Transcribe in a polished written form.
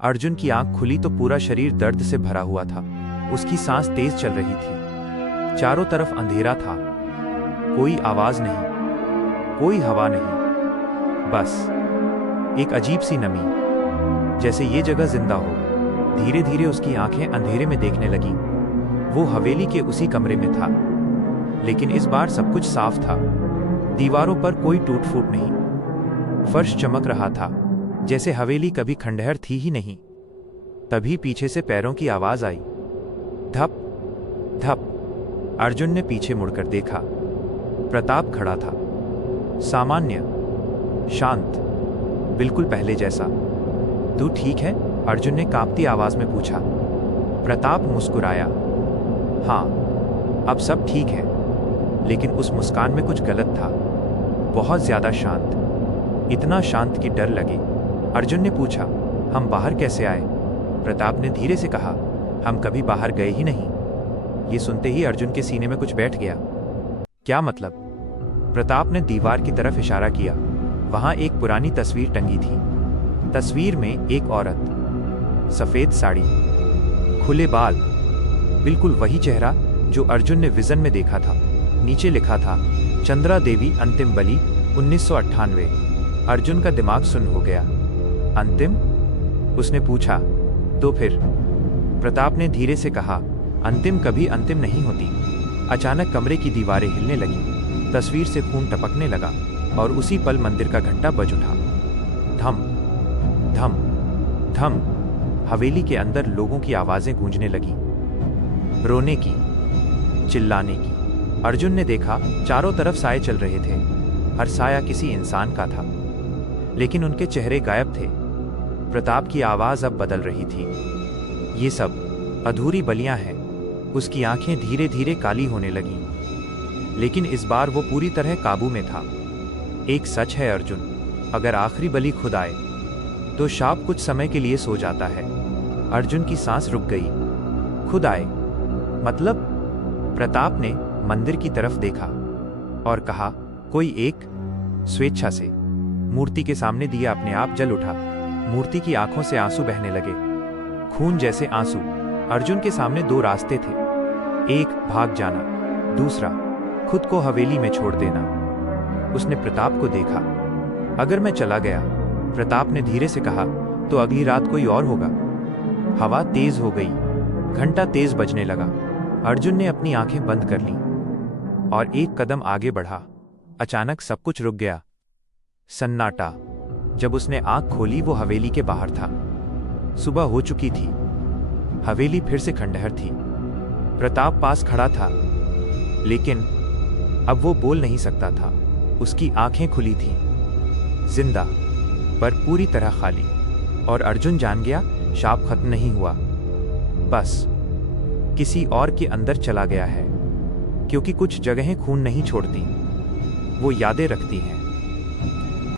अर्जुन की आंख खुली तो पूरा शरीर दर्द से भरा हुआ था। उसकी सांस तेज चल रही थी। चारों तरफ अंधेरा था। कोई आवाज नहीं, कोई हवा नहीं, बस एक अजीब सी नमी, जैसे ये जगह जिंदा हो। धीरे धीरे उसकी आंखें अंधेरे में देखने लगी। वो हवेली के उसी कमरे में था, लेकिन इस बार सब कुछ साफ था। दीवारों पर कोई टूट फूट नहीं। फर्श चमक रहा था, जैसे हवेली कभी खंडहर थी ही नहीं। तभी पीछे से पैरों की आवाज आई। धप धप। अर्जुन ने पीछे मुड़कर देखा। प्रताप खड़ा था, सामान्य, शांत, बिल्कुल पहले जैसा। तू ठीक है? अर्जुन ने कांपती आवाज में पूछा। प्रताप मुस्कुराया। हाँ, अब सब ठीक है। लेकिन उस मुस्कान में कुछ गलत था। बहुत ज्यादा शांत, इतना शांत कि डर लगे। अर्जुन ने पूछा, हम बाहर कैसे आए? प्रताप ने धीरे से कहा, हम कभी बाहर गए ही नहीं। ये सुनते ही अर्जुन के सीने में कुछ बैठ गया। क्या मतलब? प्रताप ने दीवार की तरफ इशारा किया। वहां एक पुरानी तस्वीर टंगी थी। तस्वीर में एक औरत, सफेद साड़ी, खुले बाल, बिल्कुल वही चेहरा जो अर्जुन ने विजन में देखा था। नीचे लिखा था, चंद्रा देवी अंतिम बलि 1998। अर्जुन का दिमाग सुन्न हो गया। अंतिम? उसने पूछा। तो फिर? प्रताप ने धीरे से कहा, अंतिम कभी अंतिम नहीं होती। अचानक कमरे की दीवारें हिलने लगी। तस्वीर से खून टपकने लगा और उसी पल मंदिर का घंटा बज उठा। धम धम धम। हवेली के अंदर लोगों की आवाजें गूंजने लगी, रोने की, चिल्लाने की। अर्जुन ने देखा, चारों तरफ साए चल रहे थे। हर साया किसी इंसान का था, लेकिन उनके चेहरे गायब थे। प्रताप की आवाज अब बदल रही थी। ये सब अधूरी बलियां हैं। उसकी आंखें धीरे धीरे काली होने लगीं। लेकिन इस बार वो पूरी तरह काबू में था। एक सच है अर्जुन, अगर आखिरी बलि खुद आए तो शाप कुछ समय के लिए सो जाता है। अर्जुन की सांस रुक गई। खुद आए मतलब? प्रताप ने मंदिर की तरफ देखा और कहा, कोई एक? स्वेच्छा से। मूर्ति के सामने दिया अपने आप जल उठा। मूर्ति की आंखों से आंसू बहने लगे, खून जैसे आंसू। अर्जुन के सामने दो रास्ते थे। एक भाग जाना, दूसरा खुद को हवेली में छोड़ देना। उसने प्रताप को देखा। अगर मैं चला गया, प्रताप ने धीरे से कहा, तो अगली रात कोई और होगा। हवा तेज हो गई, घंटा तेज बजने लगा। अर्जुन ने अपनी आंखें बंद कर लीं और एक कदम आगे बढ़ा। अचानक सब कुछ रुक गया। सन्नाटा। जब उसने आंख खोली, वो हवेली के बाहर था। सुबह हो चुकी थी। हवेली फिर से खंडहर थी। प्रताप पास खड़ा था, लेकिन अब वो बोल नहीं सकता था। उसकी आंखें खुली थीं, जिंदा, पर पूरी तरह खाली। और अर्जुन जान गया, शाप खत्म नहीं हुआ, बस किसी और के अंदर चला गया है। क्योंकि कुछ जगहें खून नहीं छोड़ती, वो यादें रखती हैं।